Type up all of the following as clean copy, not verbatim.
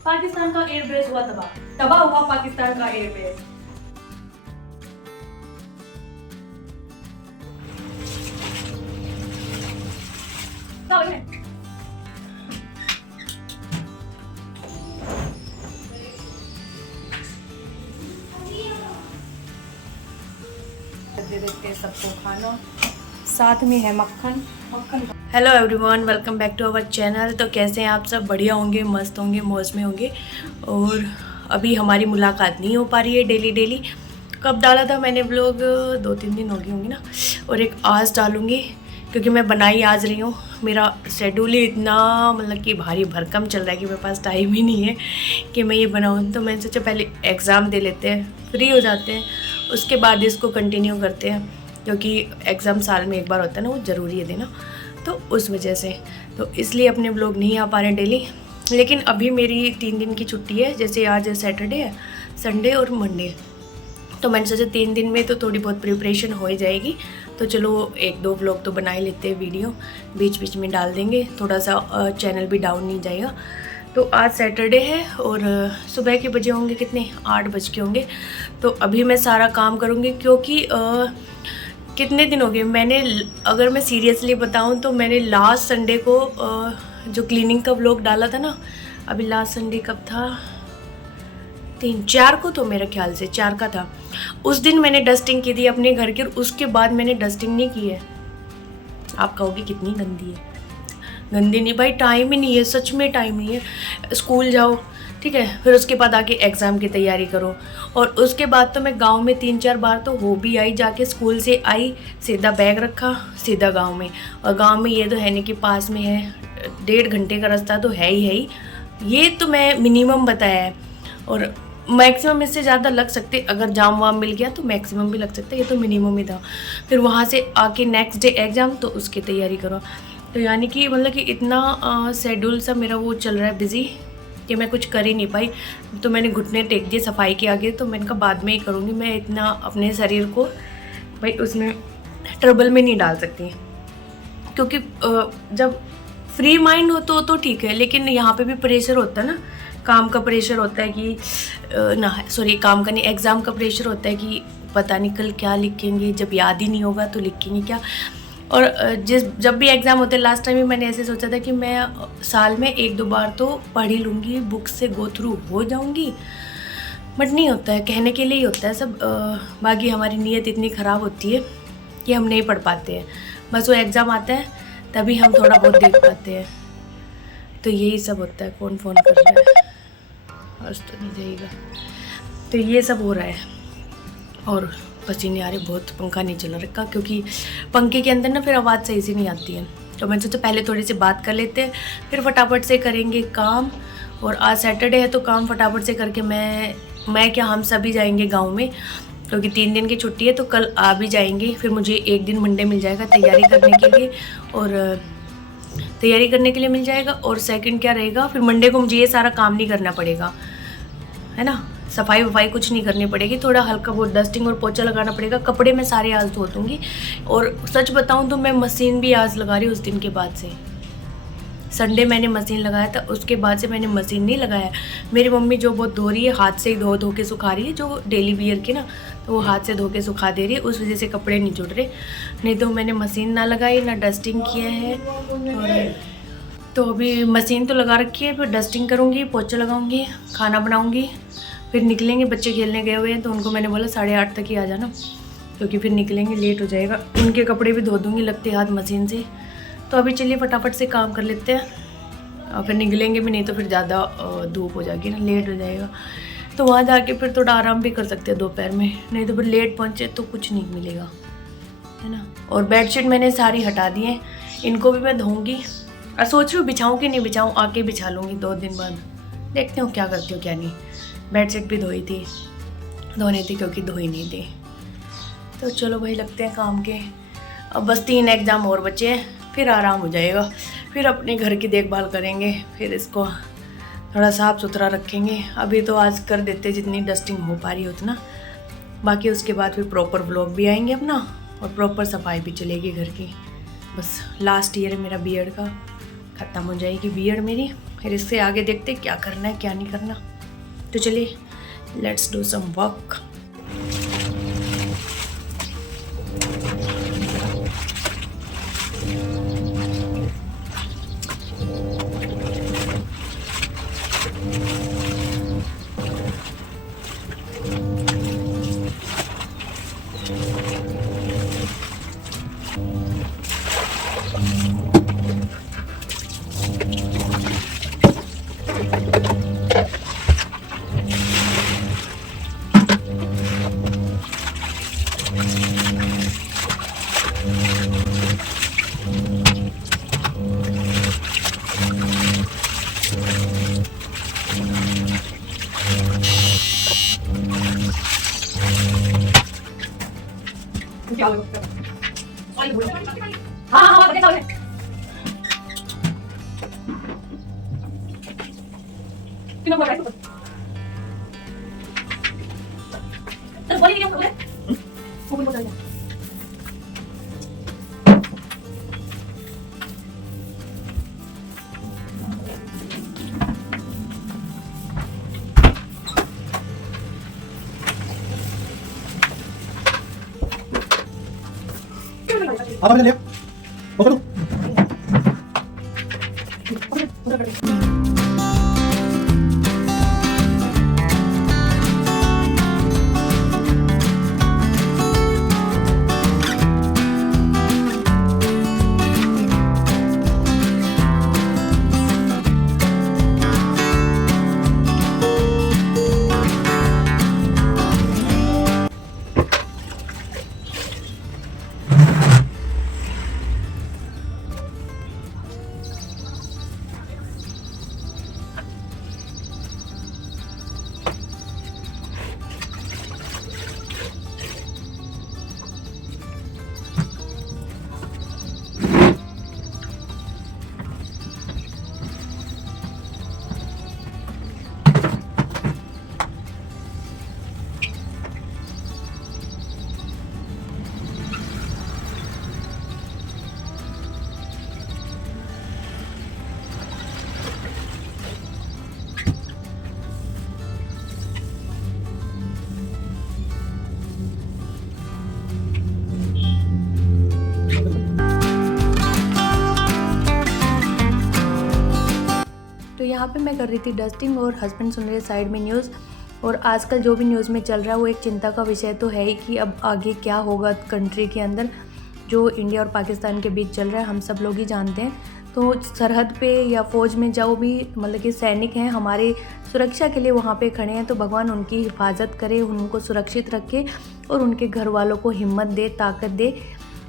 पाकिस्तान का एयरबेस हुआ तबाह। तबाह हुआ पाकिस्तान का एयरबेस। दे देते हैं सबको खाना, साथ में है मक्खन। Hello everyone, welcome back to our channel. तो कैसे हैं आप सब? बढ़िया होंगे, मस्त होंगे, मौज में होंगे। और अभी हमारी मुलाकात नहीं हो पा रही है डेली। कब डाला था मैंने व्लॉग? 2-3 दिन हो गए होंगे ना। और एक आज डालूँगी क्योंकि मैं बनाई आज रही हूँ। मेरा शेड्यूल ही इतना मतलब कि भारी भरकम चल रहा है कि मेरे पास टाइम ही नहीं है कि मैं ये बनाऊँ। तो मैंने सोचा पहले एग्ज़ाम दे लेते हैं, फ्री हो जाते हैं, उसके बाद इसको कंटिन्यू करते हैं, क्योंकि एग्ज़ाम साल में एक बार होता है ना, वो ज़रूरी है देना। तो उस वजह से तो इसलिए अपने व्लॉग नहीं आ पा रहे डेली। लेकिन अभी मेरी 3 दिन की छुट्टी है, जैसे आज सैटरडे है, संडे और मंडे। तो मैंने सोचा 3 दिन में तो थोड़ी बहुत प्रिपरेशन हो ही जाएगी। तो चलो 1-2 व्लॉग तो बना ही लेते हैं, वीडियो बीच बीच में डाल देंगे, थोड़ा सा चैनल भी डाउन नहीं जाएगा। तो आज सैटरडे है और सुबह के बजे होंगे कितने, 8 बज के होंगे। तो अभी मैं सारा काम करूँगी क्योंकि कितने दिन हो गए मैंने, अगर मैं सीरियसली बताऊं तो मैंने लास्ट संडे को जो क्लीनिंग का व्लॉग डाला था ना, अभी लास्ट संडे कब था, 3-4 को, तो मेरे ख्याल से 4 का था। उस दिन मैंने डस्टिंग की थी अपने घर की, और उसके बाद मैंने डस्टिंग नहीं की है। आप कहोगे कितनी गंदी है? गंदी नहीं भाई, टाइम ही नहीं है, सच में टाइम नहीं है। स्कूल जाओ, ठीक है, फिर उसके बाद आके एग्ज़ाम की तैयारी करो, और उसके बाद तो मैं गांव में 3-4 बार तो हो भी आई। जाके स्कूल से आई, सीधा बैग रखा, सीधा गांव में। और गांव में ये तो है नहीं कि पास में है, 1.5 घंटे का रास्ता तो है ही। ये तो मैं मिनिमम बताया है, और मैक्सिमम इससे ज़्यादा लग सकते, अगर जाम वाम मिल गया तो मैक्सिमम भी लग सकता है, ये तो मिनिमम ही था। फिर वहाँ से आके नेक्स्ट डे एग्ज़ाम, तो उसकी तैयारी करो। तो यानी कि मतलब कि इतना शेड्यूल सा मेरा वो चल रहा है बिज़ी कि मैं कुछ कर ही नहीं पाई। तो मैंने घुटने टेक दिए सफाई के आगे, तो मैंने कहा बाद में ही करूँगी। मैं इतना अपने शरीर को भाई उसमें ट्रबल में नहीं डाल सकती, क्योंकि जब फ्री माइंड हो तो ठीक है, लेकिन यहाँ पे भी प्रेशर होता है ना, काम का प्रेशर होता है कि काम का नहीं, एग्ज़ाम का प्रेशर होता है कि पता नहीं कल क्या लिखेंगे, जब याद ही नहीं होगा तो लिखेंगे क्या। और जब भी एग्ज़ाम होते हैं, लास्ट टाइम भी मैंने ऐसे सोचा था कि मैं साल में 1-2 बार तो पढ़ ही लूँगी, बुक से गो थ्रू हो जाऊँगी, बट नहीं होता है, कहने के लिए ही होता है सब। बाकी हमारी नीयत इतनी ख़राब होती है कि हम नहीं पढ़ पाते हैं। बस वो एग्ज़ाम आता है तभी हम थोड़ा बहुत देख पाते हैं। तो यही सब होता है। कौन फ़ोन कर रहा है? आज तो नहीं जाएगा। तो ये सब हो रहा है, और पसीने आ रहे बहुत, पंखा नहीं चला रखा, क्योंकि पंखे के अंदर ना फिर आवाज़ सही से नहीं आती है। तो मैंने सोचा पहले थोड़ी सी बात कर लेते हैं, फिर फटाफट से करेंगे काम। और आज सैटरडे है तो काम फटाफट से करके मैं क्या, हम सभी जाएंगे गांव में, क्योंकि 3 दिन की छुट्टी है, तो कल आ भी जाएंगे। फिर मुझे 1 दिन मंडे मिल जाएगा तैयारी करने के लिए, मिल जाएगा। और सेकंड क्या रहेगा, फिर मंडे को मुझे ये सारा काम नहीं करना पड़ेगा, है ना, सफाई वफाई कुछ नहीं करनी पड़ेगी, थोड़ा हल्का बहुत डस्टिंग और पोछा लगाना पड़ेगा। कपड़े मैं सारे आज धो दूँगी। और सच बताऊँ तो मैं मशीन भी आज लगा रही हूँ उस दिन के बाद से। संडे मैंने मशीन लगाया था, उसके बाद से मैंने मशीन नहीं लगाया। मेरी मम्मी जो बहुत धो रही है, हाथ से ही धो के सुखा रही है, जो डेली वियर के ना, तो वो हाथ से धो के सुखा दे रही है, उस वजह से कपड़े नहीं जुड़ रहे। नहीं तो मैंने मशीन ना लगाई, ना डस्टिंग किया है। और तो अभी मशीन तो लगा रखी है, फिर डस्टिंग करूँगी, पोछा लगाऊँगी, खाना बनाऊँगी, फिर निकलेंगे। बच्चे खेलने गए हुए हैं, तो उनको मैंने बोला 8:30 तक ही आ जाना, क्योंकि फिर निकलेंगे, लेट हो जाएगा। उनके कपड़े भी धो दूँगी लगते हाथ मशीन से। तो अभी चलिए फटाफट से काम कर लेते हैं, और फिर निकलेंगे भी, नहीं तो फिर ज़्यादा धूप हो जाएगी ना, लेट हो जाएगा। तो वहाँ जाके फिर थोड़ा आराम भी कर सकते हैं दोपहर में, नहीं तो फिर लेट पहुँचे तो कुछ नहीं मिलेगा, है ना। और बेडशीट मैंने सारी हटा दी हैं, इनको भी मैं धोऊँगी। और सोच रही हूँ बिछाऊँ कि नहीं बिछाऊँ, आके बिछा लूँगी 2 दिन बाद, देखते हूँ क्या करती हूँ क्या नहीं। बेडशीट भी धोनी थी क्योंकि धोई नहीं थी। तो चलो भाई लगते हैं काम के। अब बस 3 एग्ज़ाम और बचे हैं, फिर आराम हो जाएगा। फिर अपने घर की देखभाल करेंगे, फिर इसको थोड़ा साफ़ सुथरा रखेंगे। अभी तो आज कर देते जितनी डस्टिंग हो पा रही हो उतना, बाकी उसके बाद फिर प्रॉपर व्लॉग भी आएंगे अपना, और प्रॉपर सफाई भी चलेगी घर की। बस लास्ट ईयर है मेरा बीएड का, ख़त्म हो जाएगी बीएड मेरी, फिर इससे आगे देखते क्या करना है क्या नहीं करना। तो चलिए लेट्स डू सम वर्क। आप ले पकड़ो। तो यहाँ पे मैं कर रही थी डस्टिंग और हस्बैंड सुन रहे साइड में न्यूज़। और आजकल जो भी न्यूज़ में चल रहा है वो एक चिंता का विषय तो है ही कि अब आगे क्या होगा कंट्री के अंदर। जो इंडिया और पाकिस्तान के बीच चल रहा है हम सब लोग ही जानते हैं। तो सरहद पे या फ़ौज में जो भी मतलब कि सैनिक हैं हमारी सुरक्षा के लिए वहाँ पे खड़े हैं, तो भगवान उनकी हिफाजत करे, उनको सुरक्षित रखे और उनके घर वालों को हिम्मत दे, ताकत दे,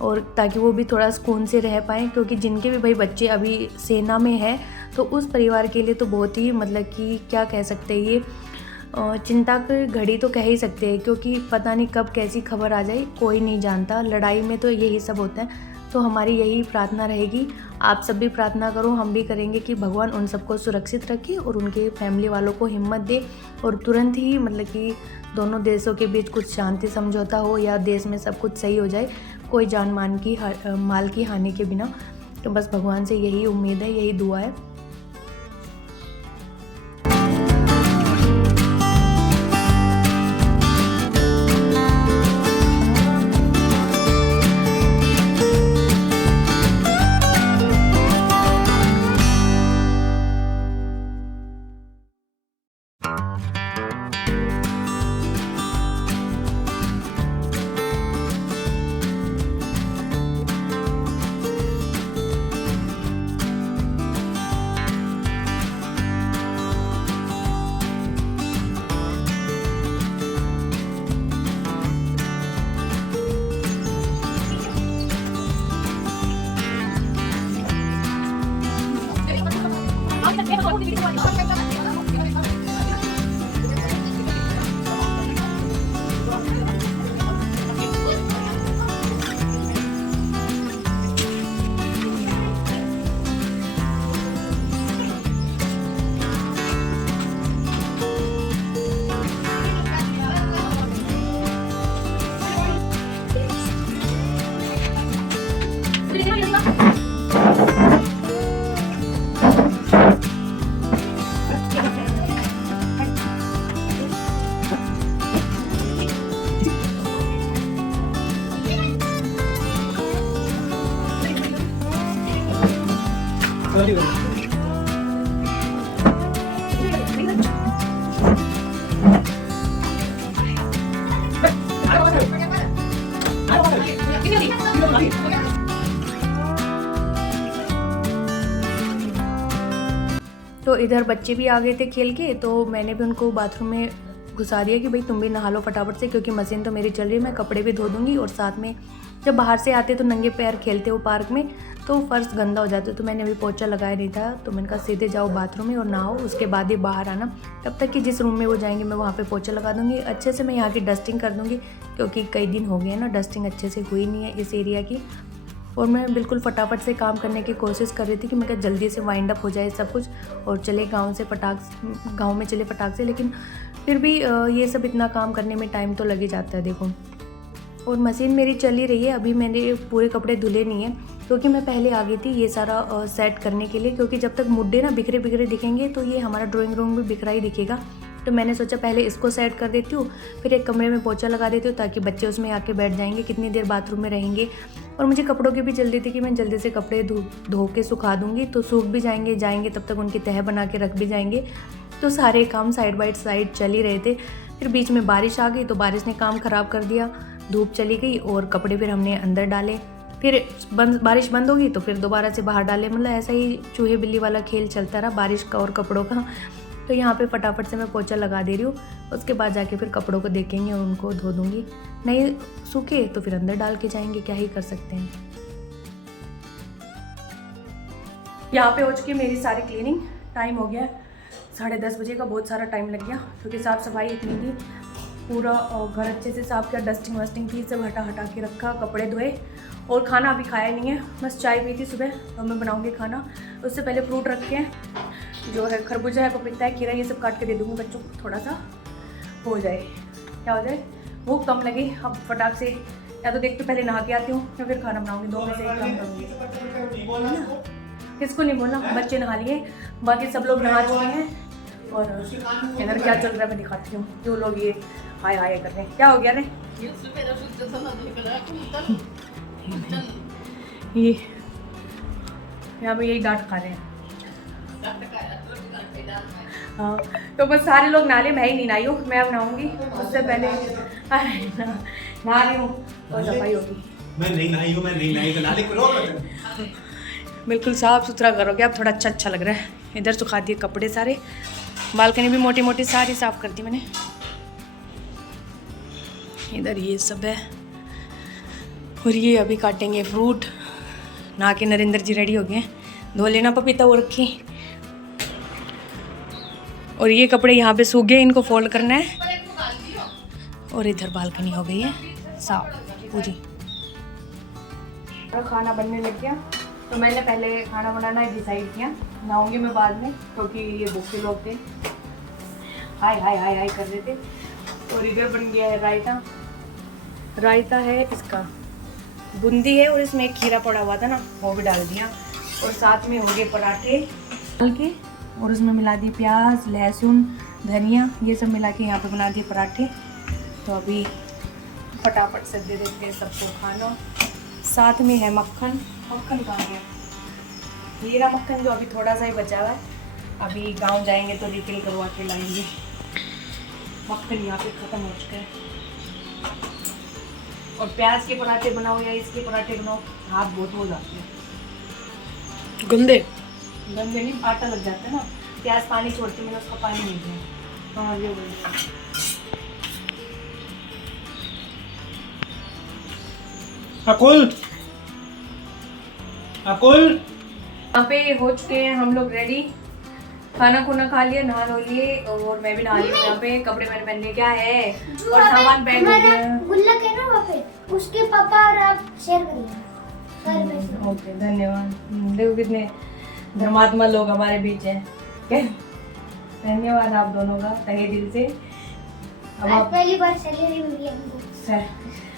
और ताकि वो भी थोड़ा सुकून से रह पाएँ। क्योंकि जिनके भी भाई बच्चे अभी सेना में है तो उस परिवार के लिए तो बहुत ही मतलब कि क्या कह सकते हैं, ये चिंता की घड़ी तो कह ही सकते हैं। क्योंकि पता नहीं कब कैसी खबर आ जाए, कोई नहीं जानता। लड़ाई में तो यही सब होता है। तो हमारी यही प्रार्थना रहेगी, आप सब भी प्रार्थना करो, हम भी करेंगे कि भगवान उन सबको सुरक्षित रखे और उनके फैमिली वालों को हिम्मत दे और तुरंत ही मतलब कि दोनों देशों के बीच कुछ शांति समझौता हो या देश में सब कुछ सही हो जाए, कोई जान माल की हानि के बिना। तो बस भगवान से यही उम्मीद है, यही दुआ है। जल्दी करो। तो इधर बच्चे भी आ गए थे खेल के, तो मैंने भी उनको बाथरूम में घुसा दिया कि भाई तुम भी नहा लो फटाफट से, क्योंकि मशीन तो मेरी चल रही है, मैं कपड़े भी धो दूँगी। और साथ में जब बाहर से आते तो नंगे पैर खेलते हो पार्क में, तो फर्श गंदा हो जाता है। तो मैंने अभी पोछा लगाया नहीं था, तो मैंने कहा सीधे जाओ बाथरूम में और नहाओ, उसके बाद ही बाहर आना। तब तक कि जिस रूम में वो जाएंगे मैं वहाँ पे पोछा लगा दूँगी, अच्छे से मैं यहाँ की डस्टिंग कर दूँगी, क्योंकि कई दिन हो गए हैं ना डस्टिंग अच्छे से हुई नहीं है इस एरिया की। और मैं बिल्कुल फटाफट से काम करने की कोशिश कर रही थी कि मैं क्या जल्दी से वाइंड अप हो जाए सब कुछ और चले गांव में चले फटाक से। लेकिन फिर भी ये सब इतना काम करने में टाइम तो लग ही जाता है देखो। और मशीन मेरी चल ही रही है, अभी मैंने पूरे कपड़े धुले नहीं हैं, क्योंकि मैं पहले आ गई थी ये सारा सेट करने के लिए, क्योंकि जब तक मुड्डे ना बिखरे बिखरे दिखेंगे तो ये हमारा ड्राइंग रूम भी बिखरा ही दिखेगा। तो मैंने सोचा पहले इसको सेट कर देती हूँ, फिर एक कमरे में पोछा लगा देती हूँ, ताकि बच्चे उसमें आके बैठ जाएंगे, कितनी देर बाथरूम में रहेंगे। और मुझे कपड़ों की भी जल्दी थी कि मैं जल्दी से कपड़े धो के सुखा दूँगी, तो सूख भी जाएंगे तब तक उनकी तह बना के रख भी जाएंगे। तो सारे काम साइड बाय साइड चल ही रहे थे। फिर बीच में बारिश आ गई, तो बारिश ने काम ख़राब कर दिया, धूप चली गई और कपड़े फिर हमने अंदर डाले। फिर बारिश बंद होगी तो फिर दोबारा से बाहर डाले, मतलब ऐसा ही चूहे बिल्ली वाला खेल चलता रहा बारिश का और कपड़ों का। तो यहाँ पे फटाफट से मैं पोछा लगा दे रही हूँ, उसके बाद जाके फिर कपड़ों को देखेंगे और उनको धो दूँगी। नहीं सूखे तो फिर अंदर डाल के जाएंगे, क्या ही कर सकते हैं। यहाँ पे हो चुकी है मेरी सारी क्लीनिंग, टाइम हो गया 10:30 बजे का, बहुत सारा टाइम लग गया क्योंकि साफ़ सफाई इतनी थी। पूरा घर अच्छे से साफ किया, डस्टिंग वस्टिंग थी, सब हटा के रखा, कपड़े धोए और खाना अभी खाया नहीं है, बस चाय पी थी सुबह। तो मैं बनाऊँगी खाना, उससे पहले फ्रूट रखे हैं, जो है खरबूजा है, पपीता है, खीरा, ये सब काट के दे दूँगी बच्चों को, थोड़ा सा हो जाए, क्या हो जाए, भूख कम लगी। अब फटाक से या तो देखते पहले नहा के आती हूँ या फिर खाना बनाऊँगी, दो में से एक काम करूँगी। किसको नहीं बोलना, बच्चे नहा लिए, बाकी सब लोग नहा चुके हैं। और इधर क्या चल रहा है मैं दिखाती हूँ, जो लोग ये हाय हाय कर रहे हैं। क्या हो गया रे, ये यहाँ पे यही डांट खा रहे हैं। हाँ तो बस सारे लोग नहा ले, मैं ही नहीं नहाई हूँ, मैं अब नहाऊंगी, उससे पहले नहा रही हूँ और सफाई होगी। मैं नहीं नहाई हूँ, मैं नहीं नहाई तो नाले करो। बिल्कुल साफ़ सुथरा करोगे, अब थोड़ा अच्छा लग रहा है। इधर सुखा दिए कपड़े सारे, बालकनी भी मोटी मोटी सारी साफ़ कर दी मैंने। इधर ये सब है और ये अभी काटेंगे फ्रूट। नहा के नरेंद्र जी रेडी हो गए हैं, धो लेना पपीता वो रखी। और ये कपड़े यहाँ पे सूख गए, इनको फोल्ड करना है। और इधर बालकनी हो गई है साफ पूरी। खाना बनने लग गया, तो मैंने पहले खाना बनाना डिसाइड किया, नहाऊंगी मैं बाद में, क्योंकि ये भूखे लोग थे, हाय हाय हाय हाय कर रहे थे। और इधर बन गया है रायता। रायता है इसका, बूंदी है और इसमें एक खीरा पड़ा हुआ था ना, वो भी डाल दिया। और साथ में हो गए पराठे डाल के, और उसमें मिला दी प्याज, लहसुन, धनिया, ये सब मिला के यहाँ पे बना दिए पराठे। तो अभी फटाफट से दे देते हैं सबको खाना। साथ में है मक्खन, मक्खन कहाँ है, ये रहा मक्खन, जो अभी थोड़ा सा ही बचा हुआ है, अभी गांव जाएंगे तो रिफिल करवा के लाएंगे। मक्खन यहाँ पे ख़त्म हो चुका है। और प्याज के पराठे बनाओ या इसके पराठे बनाओ, हाथ बहुत हो जाते हैं, गंदे नहीं, आटा लग जाता है ना, प्याज पानी छोड़ते, मैंने उसका पानी नहीं दिया। हाँ ये अकुल यहाँ पे हो चुके हैं हम लोग रेडी, खाना खुना खा लिया, नहा धो लिए, और मैं भी नहा ली हूँ। यहाँ पे कपड़े मैंने पहनने क्या है और सामान पैक हो गया, गुल्लक है ना वहाँ पे, उसके पापा और आप शेयर करिए। ओके धन्यवाद। देखो कितने धर्मात्मा लोग हमारे बीच हैं, धन्यवाद आप दोनों का तहे दिल से। अब आप पहली बार सैलरी मिली हमको।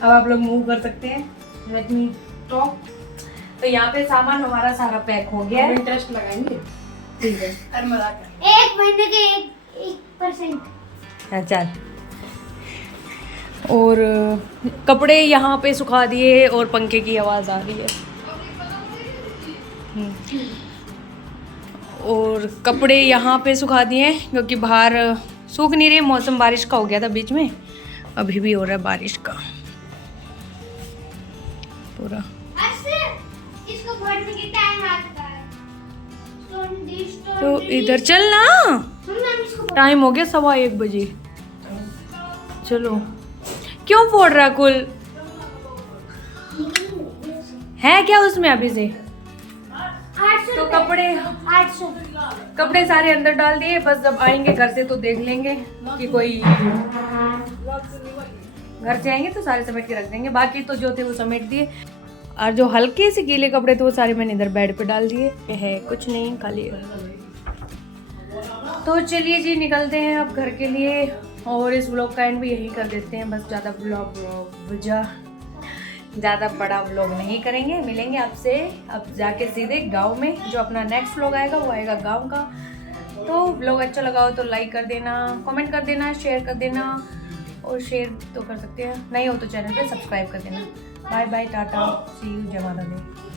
अब आप लोग मूव कर सकते हैं, लेट मी टॉक। तो यहाँ पे सामान हमारा सारा पैक हो गया है, इंटरेस्ट लगाएंगे, ठीक है, अरे मजाक है, 1 महीने के 1%। अच्छा। और कपड़े यहाँ पे सुखा दिए और पंखे की आवाज़ आ रही है। और कपड़े यहाँ पे सुखा दिए हैं क्योंकि बाहर सूख नहीं रहे, मौसम बारिश का हो गया था बीच में, अभी भी हो रहा है बारिश का पूरा। इसको भरने के टाइम आता है। तो इधर चल ना, टाइम हो गया 1:15 बजे। चलो, क्यों फोड़ रहा कुल? है क्या उसमें अभी से? 800 तो कपड़े 800 कपड़े सारे अंदर डाल दिए, बस जब आएंगे घर से तो देख लेंगे कि कोई घर से आएंगे तो सारे समेट के रख देंगे, बाकी तो जो थे वो समेट दिए, और जो हल्के से गीले कपड़े थे वो सारे मैंने इधर बेड पे डाल दिए। है कुछ नहीं, खाली। तो चलिए जी, निकलते हैं अब घर के लिए, और इस व्लॉग का एंड भी यही कर देते हैं, बस ज़्यादा बड़ा व्लॉग नहीं करेंगे। मिलेंगे आपसे अब जाके सीधे गांव में, जो अपना नेक्स्ट व्लॉग आएगा वो आएगा गांव का। तो व्लॉग अच्छा लगा हो तो लाइक कर देना, कमेंट कर देना, शेयर कर देना, और शेयर तो कर सकते हैं, नहीं हो तो चैनल पे सब्सक्राइब कर देना। Bye bye, tata, see you, जय माता दी।